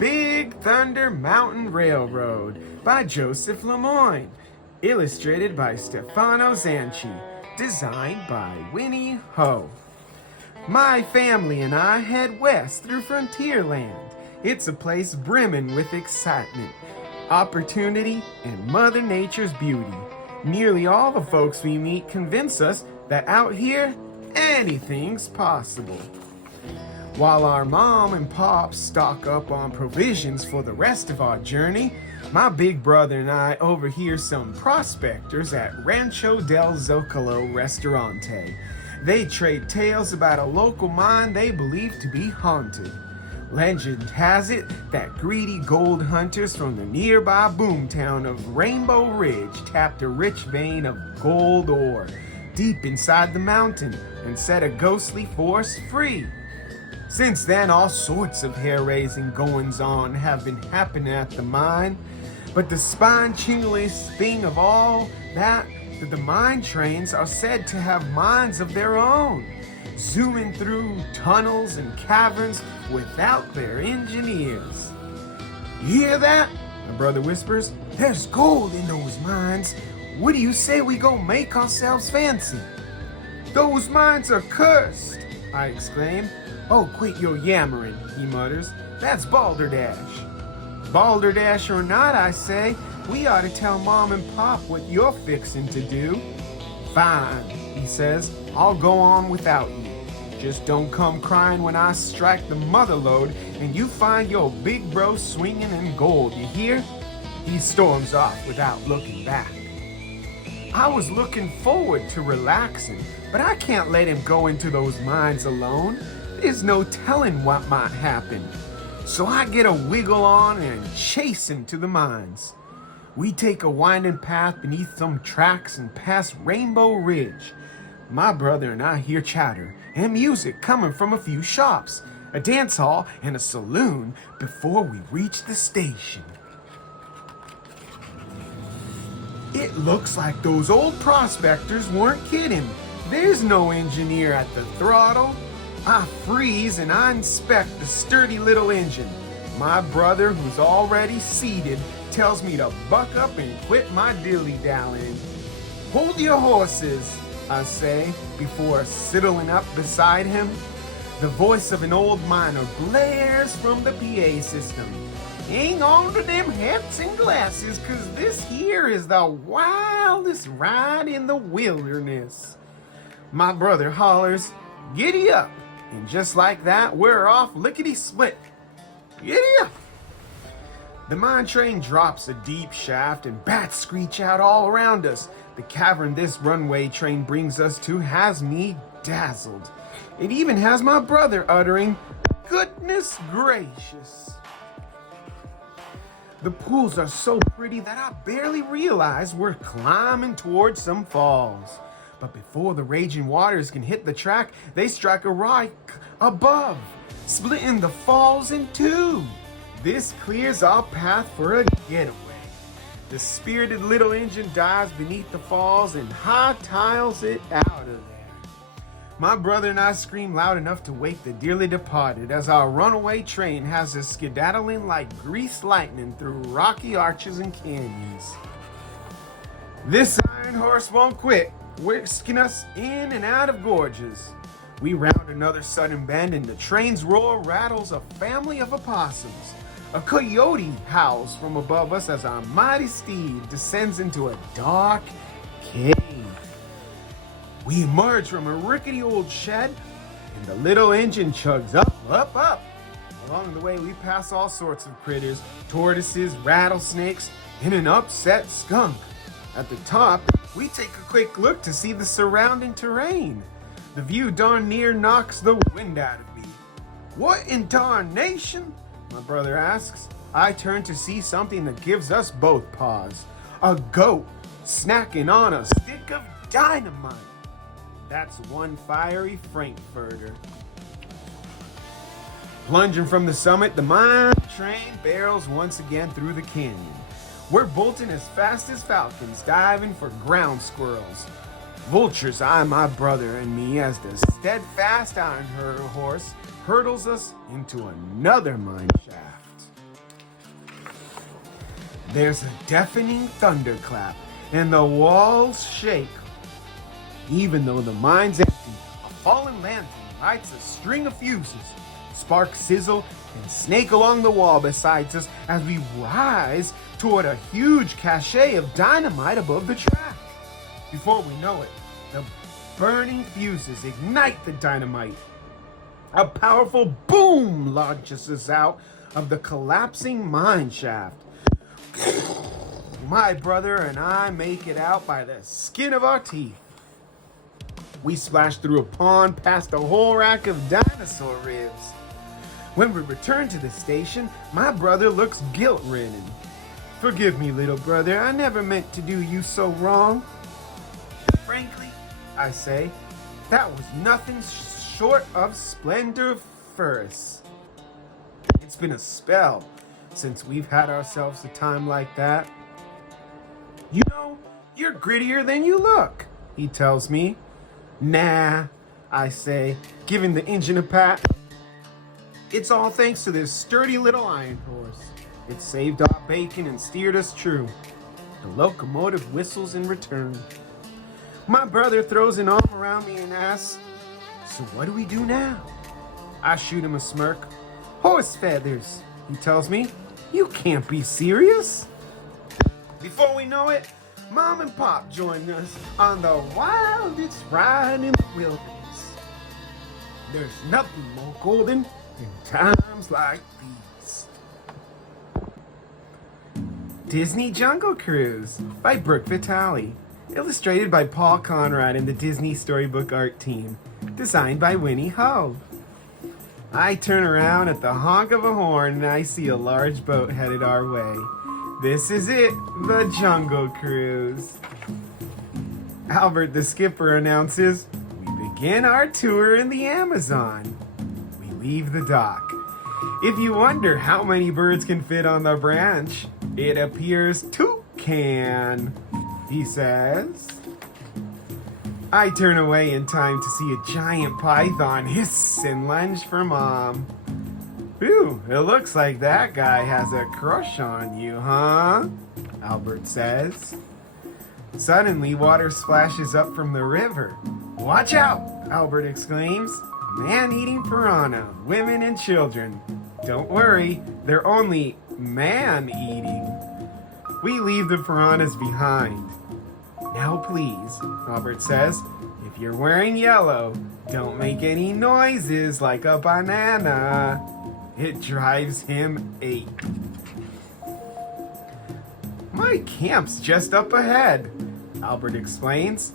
Big Thunder Mountain Railroad by Joseph Lemoyne, illustrated by Stefano Zanchi, designed by Winnie Ho. My family and I head west through Frontierland. It's a place brimming with excitement, opportunity, and Mother Nature's beauty. Nearly all the folks we meet convince us that out here, anything's possible. While our mom and pop stock up on provisions for the rest of our journey, my big brother and I overhear some prospectors at Rancho del Zocalo Restaurante. They trade tales about a local mine they believe to be haunted. Legend has it that greedy gold hunters from the nearby boomtown of Rainbow Ridge tapped a rich vein of gold ore deep inside the mountain and set a ghostly force free. Since then, all sorts of hair-raising goings-on have been happening at the mine, but the spine-tinglingest thing of all that the mine trains are said to have minds of their own, zooming through tunnels and caverns without their engineers. You hear that? My brother whispers. There's gold in those mines. What do you say we go make ourselves fancy? Those mines are cursed, I exclaim. Oh, quit your yammering, he mutters. That's balderdash. Balderdash or not, I say, we ought to tell Mom and Pop what you're fixing to do. Fine, he says. I'll go on without you. Just don't come crying when I strike the mother lode and you find your big bro swinging in gold, you hear? He storms off without looking back. I was looking forward to relaxing, but I can't let him go into those mines alone. There's no telling what might happen. So I get a wiggle on and chase him to the mines. We take a winding path beneath some tracks and pass Rainbow Ridge. My brother and I hear chatter and music coming from a few shops, a dance hall, and a saloon before we reach the station. It looks like those old prospectors weren't kidding. There's no engineer at the throttle. I freeze and I inspect the sturdy little engine. My brother, who's already seated, tells me to buck up and quit my dilly-dallying. Hold your horses, I say, before settling up beside him. The voice of an old miner blares from the PA system. Hang on to them hats and glasses, 'cause this here is the wildest ride in the wilderness. My brother hollers, giddy up. And just like that, we're off lickety-split. Giddy up! The mine train drops a deep shaft and bats screech out all around us. The cavern this runway train brings us to has me dazzled. It even has my brother uttering, goodness gracious. The pools are so pretty that I barely realize we're climbing towards some falls. But before the raging waters can hit the track, they strike a rock above, splitting the falls in two. This clears our path for a getaway. The spirited little engine dives beneath the falls and high tiles it out of there. My brother and I scream loud enough to wake the dearly departed as our runaway train has us skedaddling like greased lightning through rocky arches and canyons. This iron horse won't quit, whisking us in and out of gorges. We round another sudden bend and the train's roar rattles a family of opossums. A coyote howls from above us as our mighty steed descends into a dark cave. We emerge from a rickety old shed and the little engine chugs up, up, up. Along the way we pass all sorts of critters, tortoises, rattlesnakes, and an upset skunk. At the top, we take a quick look to see the surrounding terrain. The view darn near knocks the wind out of me. What in tarnation? My brother asks. I turn to see something that gives us both pause. A goat snacking on a stick of dynamite. That's one fiery Frankfurter. Plunging from the summit, the mine train barrels once again through the canyon. We're bolting as fast as falcons, diving for ground squirrels. Vultures eye my brother and me as the steadfast iron horse hurdles us into another mine shaft. There's a deafening thunderclap, and the walls shake. Even though the mine's empty, a fallen lantern lights a string of fuses. Sparks sizzle and snake along the wall beside us as we rise toward a huge cache of dynamite above the track. Before we know it, the burning fuses ignite the dynamite. A powerful boom launches us out of the collapsing mine shaft. My brother and I make it out by the skin of our teeth. We splash through a pond past a whole rack of dinosaur ribs. When we return to the station, my brother looks guilt-ridden. Forgive me, little brother, I never meant to do you so wrong. Frankly, I say, that was nothing short of splendiferous. It's been a spell since we've had ourselves a time like that. You know, you're grittier than you look, he tells me. Nah, I say, giving the engine a pat. It's all thanks to this sturdy little iron horse. It saved our bacon and steered us true. The locomotive whistles in return. My brother throws an arm around me and asks, so what do we do now? I shoot him a smirk. Horse feathers, he tells me. You can't be serious. Before we know it, Mom and Pop join us on the wildest ride in the wilderness. There's nothing more golden in times like these. Disney Jungle Cruise by Brooke Vitale. Illustrated by Paul Conrad and the Disney Storybook art team. Designed by Winnie Ho. I turn around at the honk of a horn and I see a large boat headed our way. This is it, the Jungle Cruise. Albert the skipper announces, we begin our tour in the Amazon. We leave the dock. If you wonder how many birds can fit on the branch, it appears 2 can, he says. I turn away in time to see a giant python hiss and lunge for Mom. Ooh, it looks like that guy has a crush on you, huh? Albert says. Suddenly, water splashes up from the river. Watch out, Albert exclaims. Man-eating piranha, women and children. Don't worry, they're only man-eating. We leave the piranhas behind. Now please, Albert says, if you're wearing yellow, don't make any noises like a banana. It drives him ape. My camp's just up ahead, Albert explains.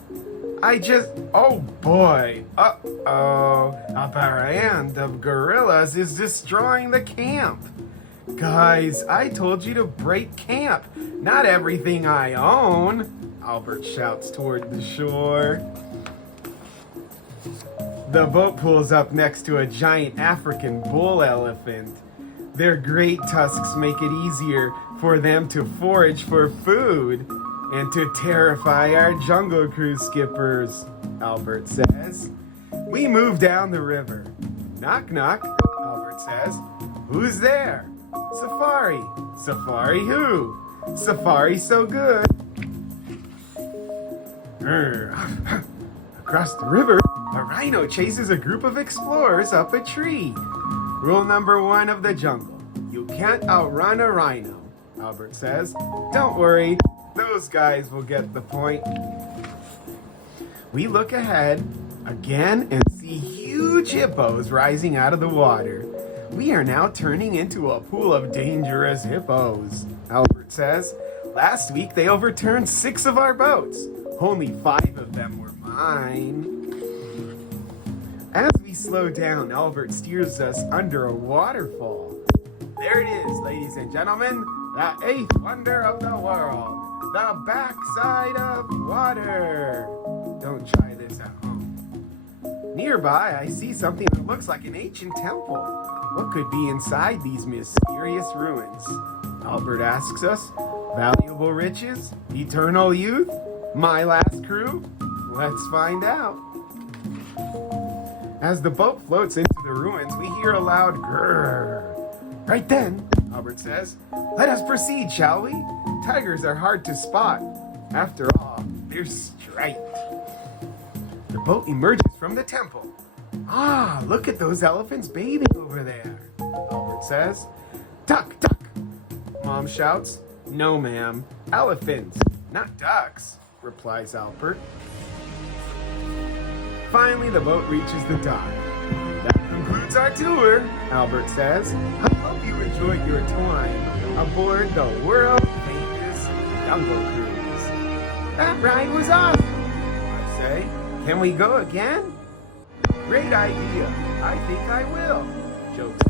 Oh boy, a band of gorillas is destroying the camp. Guys, I told you to break camp, not everything I own, Albert shouts toward the shore. The boat pulls up next to a giant African bull elephant. Their great tusks make it easier for them to forage for food and to terrify our Jungle Cruise skippers, Albert says. We move down the river. Knock, knock, Albert says. Who's there? Safari. Safari who? Safari so good. Across the river, a rhino chases a group of explorers up a tree. Rule number 1 of the jungle. You can't outrun a rhino, Albert says. Don't worry, those guys will get the point. We look ahead again and see huge hippos rising out of the water. We are now turning into a pool of dangerous hippos, Albert says. Last week they overturned 6 of our boats. Only 5 of them were mine. As we slow down, Albert steers us under a waterfall. There it is, ladies and gentlemen, the 8th wonder of the world, the backside of water. Don't try this at home. Nearby, I see something that looks like an ancient temple. What could be inside these mysterious ruins? Albert asks us. Valuable riches? Eternal youth? My last crew? Let's find out. As the boat floats into the ruins, we hear a loud grrr. Right then, Albert says. Let us proceed, shall we? Tigers are hard to spot. After all, they're striped. The boat emerges from the temple. Ah, look at those elephants bathing over there, Albert says. Duck, duck, Mom shouts. No, ma'am, elephants, not ducks, replies Albert. Finally, the boat reaches the dock. That concludes our tour, Albert says. I hope you enjoyed your time aboard the world-famous Jungle Cruise. That ride was awesome, I say. Can we go again? Great idea. I think I will, jokes